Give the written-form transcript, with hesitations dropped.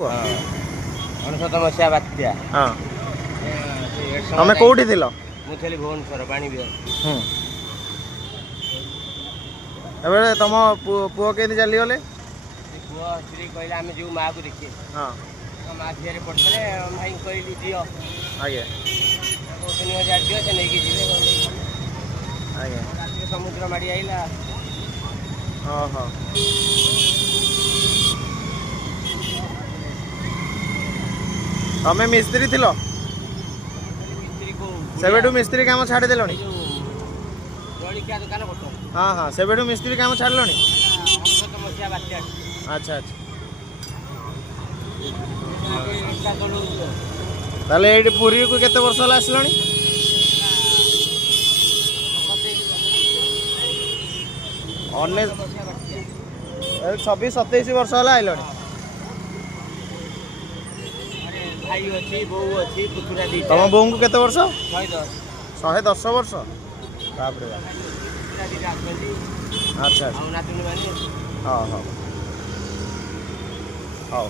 ହଁ 99 ମସିହା ବାତ୍ୟା। ହଁ ତମେ କୋଉଠି ଥିଲ? ମୁଁ ଥିଲି ଭୁବନେଶ୍ୱର ବାଣୀ ବିହାର। ଏବେ ତମ ପୁଅ କେମିତି ଚାଲିଗଲେ? ପୁଅ ସ୍ତ୍ରୀ କହିଲେ ଆମେ ଯିବୁ ମାଆକୁ ଦେଖି। ହଁ ମା ଝିଅରେ ପଡ଼ିଥିଲେ ଭାଇ କହିଲି ଦିଅ ଆଜ୍ଞା 3000 ଦିଅ ସେ ନେଇକି ଯିବେ। ଆଜ୍ଞା ରାତିରେ ସମୁଦ୍ର ମାଡ଼ି ଆଇଲା। ଓହୋ ତମେ ମିସ୍ତ୍ରୀ ଥିଲ? ସେବେଠୁ ମିସ୍ତ୍ରୀ କାମ ଛାଡ଼ିଦେଲଣି? ଜଳିଖିଆ ଦୋକାନ ଗୋଟେ। ହଁ ହଁ ସେବେଠୁ ମିସ୍ତ୍ରୀ କାମ ଛାଡ଼ିଲଣି? 99 ମସିହା ବାତ୍ୟା। ଆଚ୍ଛା ଆଚ୍ଛା ଏକା ଚଲଉଛି ଆଉ। ତାହେଲେ ଏଇଠି ପୁରୀକୁ କେତେ ବର୍ଷ ହେଲା ଆସିଲଣି? 26 27 ବର୍ଷ ହେଲା ଆଇଲଣି। ଭାଇ ଅଛି ବୋଉ ଅଛି ପୁତୁରା ଦିଟା। ତମ ବୋଉଙ୍କୁ କେତେ ବର୍ଷ? 110। 110 ବର୍ଷ। ତାପରେ ପୁତୁରା ଦିଟା ଅଛନ୍ତି। ଆଚ୍ଛା ଆଉ ନାତୁଣୀ ମାନେ। ହଉ ହଉ ହଉ।